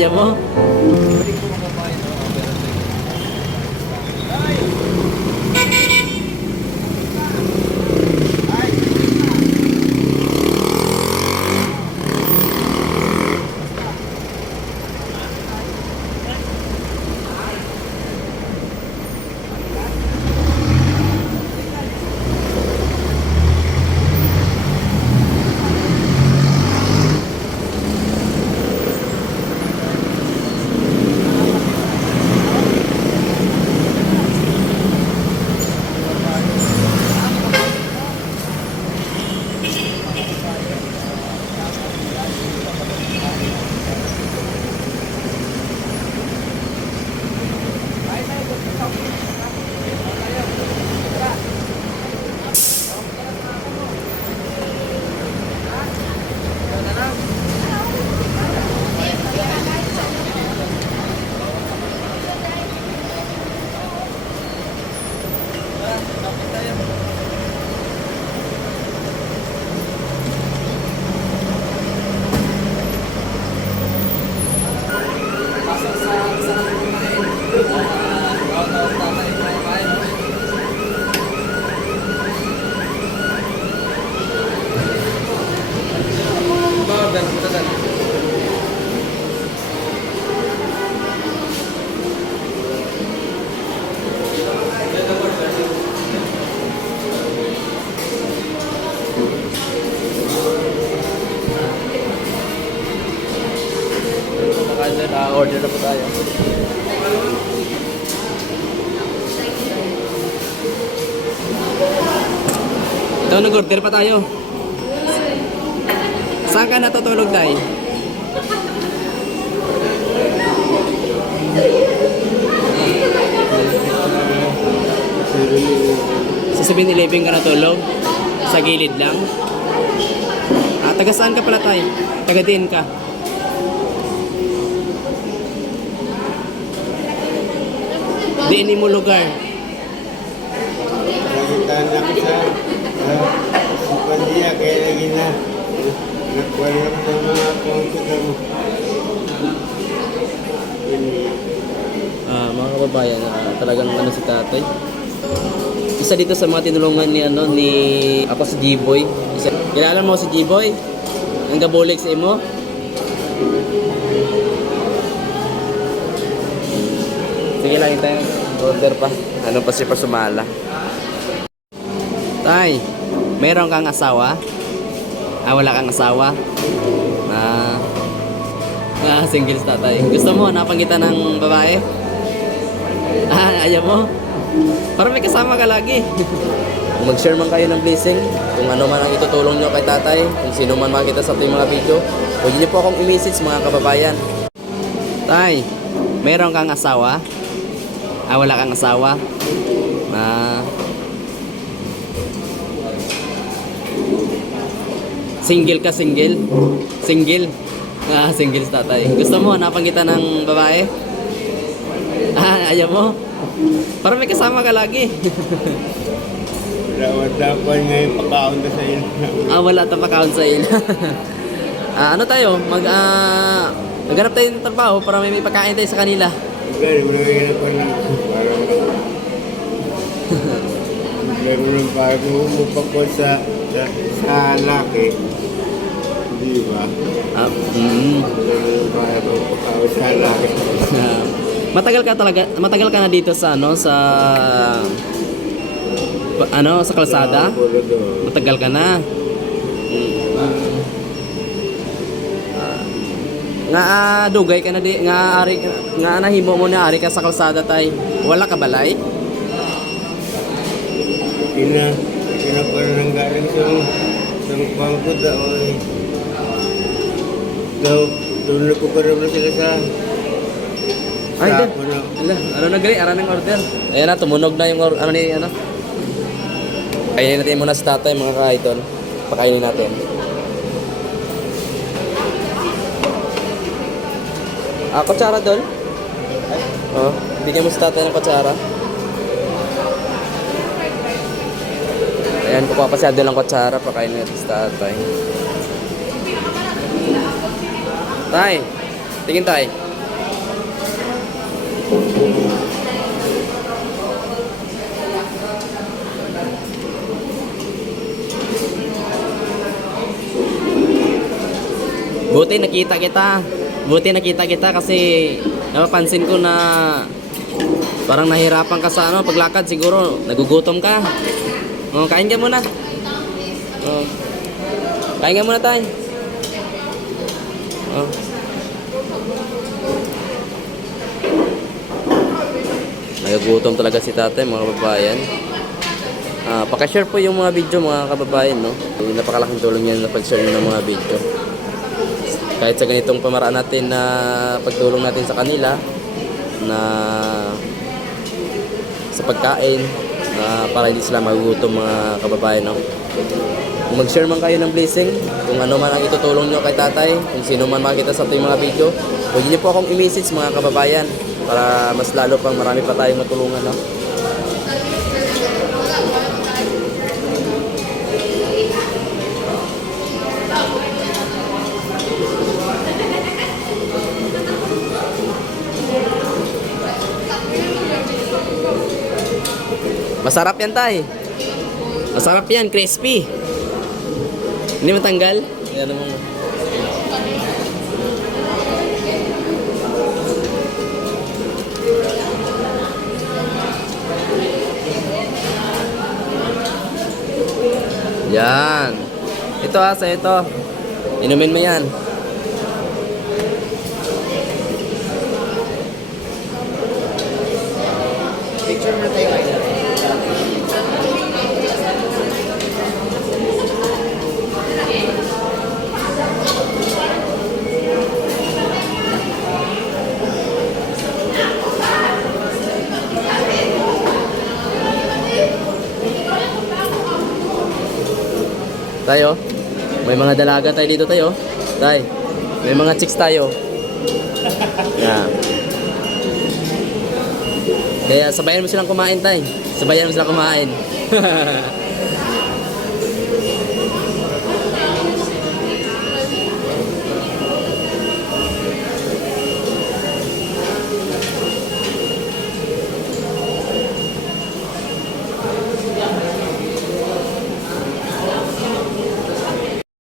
ayaw mo? Order na po tayo. Ito, nag-order pa tayo. Saan ka natutulog tayo? Sa 7-Eleven ka natulog? Sa gilid lang? Ah, taga saan ka pala tayo? Taga din ka? Diin mo lugar. Nagitan ako sa sa pandiya kaya lagi na nagkuhan ako sa mga computer mo. Ah, mga kababayan, ah, talagang ano si tatay. Isa dito sa mga tinulungan ni ano ni ako si G-Boy. Isa, kilala mo si G-Boy? Ang gabulik sa imo? Sige lang tayo. Order pa. Ano pa si Pasumala? Tay, meron kang asawa? Ah, wala kang asawa? Ah, Ah, singles tatay. Gusto mo, napangitan ng babae? Ah, ayaw mo? Para may kasama ka lagi. Mag-share man kayo ng blessing, kung ano man ang itutulong nyo kay tatay, kung sino man makita sa ating mga video, huwag niyo po akong i-message mga kababayan. Tay, meron kang asawa? Ah, wala kang asawa? Ah, Single ka, single? Single? Ah, single tatay. Gusto mo, napangitan ng babae? Ah, ayaw mo? Para may kasama ka lagi. Dapat dapat ngayon pagkaon na sa iyo. ah, wala tayong account sa ila. ah, ano tayo? Mag, ah, maghanap tayo ng trabaho para may, may pagkain tayo sa kanila. Gari mo na ngayon Gari mo na parang umupakot sa sa, sa laki. Di ba? Ah, mm. Mo na parang umupakot sa laki. Matagal ka talaga, matagal ka na dito sa ano, sa pa- ano, sa kalsada? Matagal ka na. Nga ah, dugay ka na di nga ari nga nahimo mo na ari ka sa kalsada tay. Wala ka balay? Kina, kina parang nanggaling sa sa bangko daw. Daw, doon na ko karabla sila sa Ay, sa din. ako na. Ala, ano na gali? Ara ng order. Ayan na, tumunog na yung or, ano ni ano. Kainin natin muna sa tatay mga ka-idol. Pakainin natin. Ah, kutsara doon? Oh, bigyan mo sa tatay ng kutsara. Ayan, papapasyado lang ko sa harap. Pakain natin sa tatay. Tay! Tingin tay. Buti nakita kita. Buti nakita kita kasi napapansin ko na parang nahirapan ka sa ano, paglakad siguro. Nagugutom ka. Oh, kain ka muna. Oh. Kain ka muna tayo. Oh. Nagugutom talaga si tatay mga kababayan. Ah, paka-share po yung mga video mga kababayan, no? Napakalaking tulong yan na pag-share ng mga video. Kahit sa ganitong pamaraan natin na pagtulong natin sa kanila na sa pagkain na para hindi sila magugutom mga kababayan, no? Mag-share man kayo ng blessing, kung ano man ang itutulong nyo kay tatay, kung sino man makita sa ating mga video, huwag niyo po akong i-message mga kababayan para mas lalo pang marami pa tayong matulungan, no? Masarap yan, tay. Masarap yan, crispy. Hindi matanggal? Yan mo. Yan. Ito ha, sa ito. Inumin mo yan. Tayo. May mga dalaga tayo dito tayo. Tay. May mga chicks tayo. Yan. Kaya sabayan mo silang kumain, tay. Sabayan mo silang kumain.